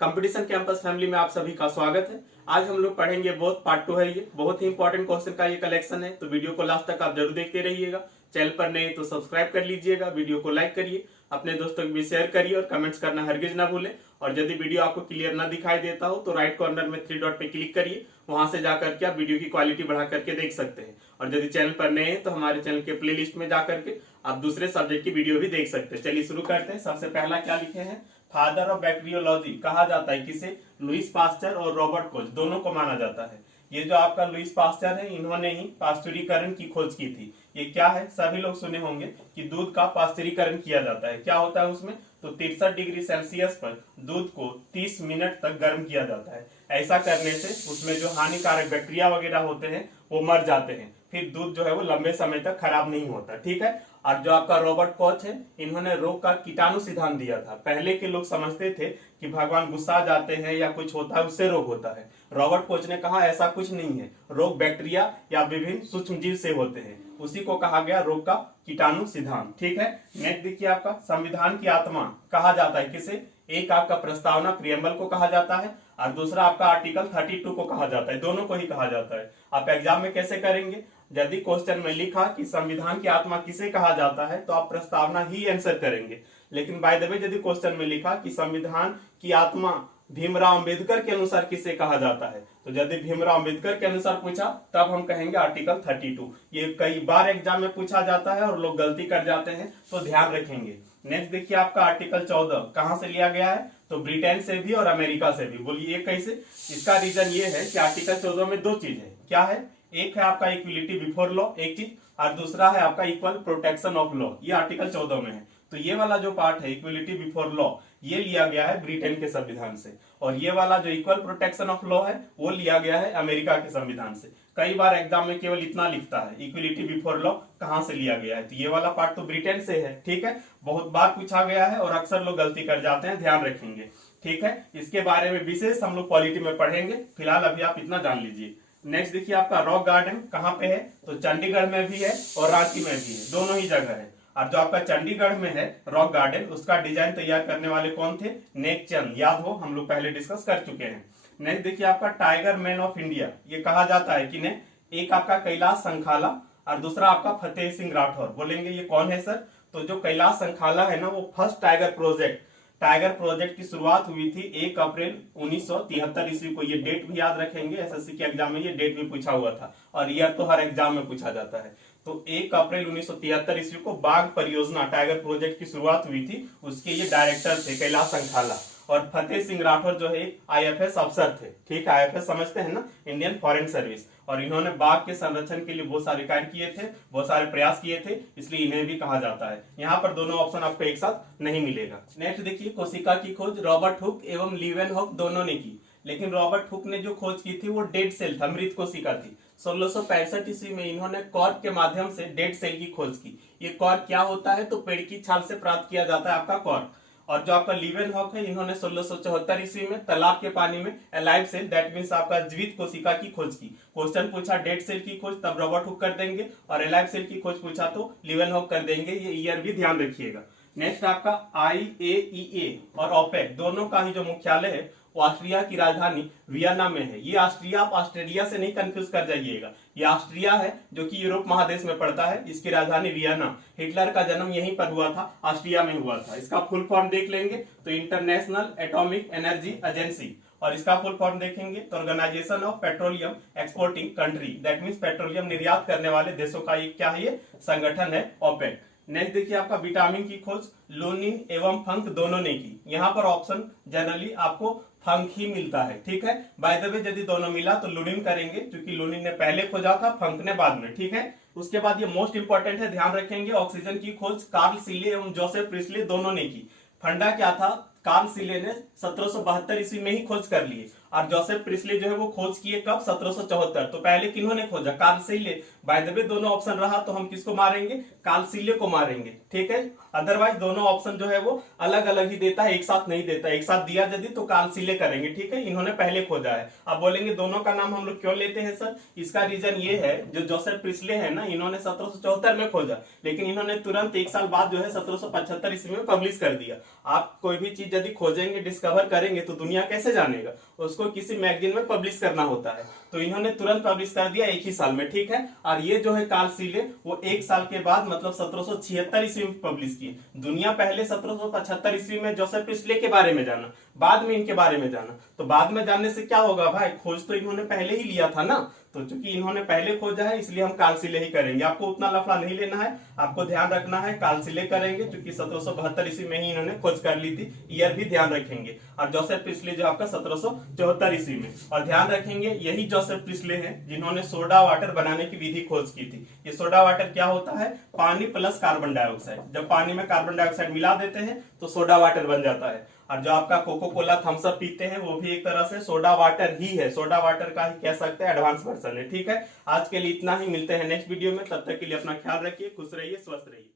Competition campus family में आप सभी का स्वागत है। आज हम लोग पढ़ेंगे बोथ पार्ट 2 है। ये बहुत ही इंपॉर्टेंट क्वेश्चन का ये कलेक्शन है, तो वीडियो को लास्ट तक आप जरूर देखते रहिएगा। चैनल पर नए तो सब्सक्राइब कर लीजिएगा, वीडियो को लाइक करिए, अपने दोस्तों को भी शेयर करिए और कमेंट्स करना हरगिज ना भूलें। और यदि वीडियो आपको क्लियर ना दिखाई देता हो तो राइट कॉर्नर में 3 डॉट पे क्लिक करिए, वहां से जाकर के आप वीडियो की क्वालिटी बढ़ा करके देख सकते हैं। और यदि चैनल पर नए हैं तो हमारे चैनल के प्लेलिस्ट में जाकर के आप दूसरे सब्जेक्ट की वीडियो भी देख सकते हैं। चलिए शुरू करते हैं। सबसे पहला क्या लिखे हैं, फादर ऑफ बैक्टीरियोलॉजी कहा जाता है किसे? लुईस पास्चर और रॉबर्ट कोच दोनों को माना जाता है। ये जो आपका लुईस पास्चर है, इन्होंने ही पास्चुरीकरण की खोज की थी। ये क्या है, सभी लोग सुने होंगे कि दूध का पास्चुरीकरण किया जाता है। क्या होता है उसमें? तो 63 डिग्री सेल्सियस पर दूध को 30 मिनट तक गर्म किया जाता है। ऐसा करने से उसमें जो हानिकारक बैक्टीरिया वगैरह होते हैं वो मर जाते हैं, फिर दूध जो है वो लंबे समय तक खराब नहीं होता। ठीक है। और जो आपका रॉबर्ट कोच है, इन्होंने रोग का कीटाणु सिद्धांत दिया था। पहले के लोग समझते थे कि भगवान गुस्सा जाते हैं या कुछ होता है उससे रोग होता है। रॉबर्ट कोच ने कहा ऐसा कुछ नहीं है, रोग बैक्टीरिया या विभिन्न सूक्ष्म जीव से होते हैं। उसी को कहा गया रोग का कीटाणु सिद्धांत। ठीक है। नेक्स्ट देखिए, आपका संविधान की आत्मा कहा जाता है किसे? एक आपका प्रस्तावना प्रियम्बल को कहा जाता है और दूसरा आपका आर्टिकल 32 को कहा जाता है। दोनों को ही कहा जाता है। आप एग्जाम में कैसे करेंगे? यदि क्वेश्चन में लिखा कि संविधान की आत्मा किसे कहा जाता है तो आप प्रस्तावना ही आंसर करेंगे। लेकिन बाय द वे यदि क्वेश्चन में लिखा कि संविधान की आत्मा भीमराव अंबेडकर के अनुसार किसे कहा जाता है, तो यदि भीमराव अंबेडकर के अनुसार पूछा तब हम कहेंगे आर्टिकल 32। ये कई बार एग्जाम में पूछा जाता है और लोग गलती कर जाते हैं, तो ध्यान रखेंगे। नेक्स्ट देखिए, आपका आर्टिकल 14 कहां से लिया गया है? तो ब्रिटेन से भी और अमेरिका से भी। बोलिए ये कैसे? इसका रीजन ये है कि आर्टिकल 14 में दो चीज है। क्या है? एक है आपका इक्वलिटी बिफोर लॉ, एक चीज, और दूसरा है आपका इक्वल प्रोटेक्शन ऑफ लॉ। ये आर्टिकल 14 में है। तो ये वाला जो पार्ट है इक्वलिटी बिफोर लॉ, ये लिया गया है ब्रिटेन के संविधान से, और ये वाला जो इक्वल प्रोटेक्शन ऑफ लॉ है वो लिया गया है अमेरिका के संविधान से। कई बार एग्जाम में केवल इतना लिखता है इक्वलिटी बिफोर लॉ कहां से लिया गया है, तो ये वाला पार्ट तो ब्रिटेन से है। ठीक है। बहुत बार पूछा गया है और अक्सर लोग गलती कर जाते हैं, ध्यान रखेंगे। ठीक है। इसके बारे में विशेष हम लोग पॉलिटी में पढ़ेंगे, फिलहाल अभी आप इतना जान लीजिए। नेक्स्ट देखिए, आपका रॉक गार्डन कहाँ पे है? तो चंडीगढ़ में भी है और रांची में भी है, दोनों ही जगह है। और जो आपका चंडीगढ़ में है रॉक गार्डन, उसका डिजाइन तैयार करने वाले कौन थे? नेकचंद। याद हो, हम लोग पहले डिस्कस कर चुके हैं। नेक्स्ट देखिए, आपका टाइगर मैन ऑफ इंडिया ये कहा जाता है कि ने, एक आपका कैलाश संखाला और दूसरा आपका फतेह सिंह राठौर। बोलेंगे ये कौन है सर? तो जो कैलाश संखाला है ना, वो फर्स्ट टाइगर प्रोजेक्ट की शुरुआत हुई थी 1 अप्रैल 1973 ईस्वी को। ये डेट भी याद रखेंगे, एसएससी के एग्जाम में ये डेट भी पूछा हुआ था और ईयर तो हर एग्जाम में पूछा जाता है। तो 1 अप्रैल 1973 ईस्वी को बाघ परियोजना टाइगर प्रोजेक्ट की शुरुआत हुई थी। उसके ये डायरेक्टर थे कैलाश संखाला, और फतेह सिंह राठौर जो है आईएफएस अफसर थे। ठीक है, आईएफएस समझते हैं ना, इंडियन फॉरेन सर्विस। और इन्होंने बाघ के संरक्षण के लिए बहुत सारे कार्य किए थे, बहुत सारे प्रयास किए थे, इसलिए इन्हें भी कहा जाता है। यहाँ पर दोनों ऑप्शन आपको एक साथ नहीं मिलेगा। नेक्स्ट देखिए, कोशिका की खोज रॉबर्ट हुक एवं लीवेनहॉक दोनों ने की, लेकिन रॉबर्ट हुक ने जो खोज की थी वो डेड सेल था, मृत कोशिका थी। 1665 ईस्वी में इन्होंने कॉर्क के माध्यम से डेड सेल की खोज की। ये कॉर्क क्या होता है? तो पेड़ की छाल से प्राप्त किया जाता है आपका कॉर्क। और जो आपका लीवेनहॉक है, इन्होंने 1674 ईस्वी में तालाब के पानी में अलाइव सेल, दैट मींस आपका जीवित कोशिका की खोज की। क्वेश्चन पूछा डेड सेल की खोज, तब रॉबर्ट हुक कर देंगे, और अलाइव सेल की खोज पूछा तो लीवेनहॉक कर देंगे। ये ईयर भी ध्यान रखिएगा। नेक्स्ट आपका आईएईए और ओपेक दोनों का ही जो मुख्यालय है वो ऑस्ट्रिया की राजधानी वियना में है। ये ऑस्ट्रिया, आप ऑस्ट्रेलिया से नहीं कंफ्यूज कर जाइएगा। ये ऑस्ट्रिया है जो कि यूरोप महादेश में पड़ता है, इसकी राजधानी वियना। हिटलर का जन्म यहीं पर हुआ था, ऑस्ट्रिया में हुआ था। इसका फुल फॉर्म देख लेंगे तो इंटरनेशनल एटॉमिक एनर्जी एजेंसी, और इसका फुल फॉर्म देखेंगे तो organisation of petroleum exporting country, that means petroleum निर्यात करने वाले देशों का ये क्या है? ये संगठन है, ओपेक। नेक्स्ट देखिए, आपका विटामिन की खोज लुनिन एवं फंक दोनों ने की। यहाँ पर ऑप्शन जनरली आपको फंक ही मिलता है। ठीक है। बाय द वे यदि दोनों मिला तो लुनिन करेंगे, क्योंकि लुनिन ने पहले खोजा था, फंक ने बाद में। ठीक है। उसके बाद ये मोस्ट इंपॉर्टेंट है, ध्यान रखेंगे, ऑक्सीजन की खोज कार्ल सीले एवं जोसेफ प्रिस्ले दोनों ने की। फंडा क्या था? कार्ल सीले ने 1772 ईस्वी में ही खोज कर लिए, और जोसेफ प्रिस्ली जो है वो खोज किए कब? 1774। तो पहले किन्होंने खोजा? कार्ल सीले। बाय द वे दोनों ऑप्शन रहा तो हम किसको मारेंगे? कार्ल सीले को मारेंगे, ठीक है। अदरवाइज दोनों ऑप्शन जो है वो अलग अलग ही देता है, एक साथ नहीं देता। एक साथ दिया यदि तो कार्ल सीले करेंगे, ठीक है। इन्होंने पहले खोजा है। अब बोलेंगे दोनों का नाम हम लोग क्यों लेते हैं सर? इसका रीजन ये है, जो जोसेफ प्रिस्ले है ना, इन्होंने 1774 में खोजा, लेकिन इन्होंने तुरंत एक साल बाद जो है 1775 ईस्वी में पब्लिश कर दिया। आप कोई भी चीज यदि खोजेंगे, डिस्कवर करेंगे तो दुनिया कैसे जानेगा? उसको किसी मैगजीन में पब्लिश करना होता है। तो इन्होंने तुरंत पब्लिश कर दिया एक ही साल में, ठीक है। और ये जो है कार्ल सीले वो एक साल के बाद मतलब 1776 ईस्वी में पब्लिश किए। दुनिया पहले 1775 ईस्वी में जोसेफ प्रिस्ले के बारे में जाना, बाद में इनके बारे में जाना। तो बाद में जानने से क्या होगा भाई? खोज तो इन्होंने पहले ही लिया था ना। तो चूंकि इन्होंने पहले खोजा है इसलिए हम कार्ल सीले ही करेंगे। आपको उतना लफड़ा नहीं लेना है, आपको ध्यान रखना है कार्ल सीले करेंगे, क्योंकि 1772 ईस्वी में ही इन्होंने खोज कर ली थी। ईयर भी ध्यान रखेंगे। और जोसेफ प्रिस्ले जो आपका 1774 ईस्वी में। और ध्यान रखेंगे यही जोसेफ प्रिस्ले हैं जिन्होंने सोडा वाटर बनाने की विधि खोज की थी। ये सोडा वाटर क्या होता है? पानी प्लस कार्बन डाइऑक्साइड। जब पानी में कार्बन डाइऑक्साइड मिला देते हैं तो सोडा वाटर बन जाता है। और जो आपका कोको कोला थम्स अप पीते हैं वो भी एक तरह से सोडा वाटर ही है, सोडा वाटर का ही कह सकते हैं एडवांस वर्जन है, ठीक है। आज के लिए इतना ही, मिलते हैं नेक्स्ट वीडियो में। तब तक के लिए अपना ख्याल रखिए, खुश रहिए, स्वस्थ रहिए।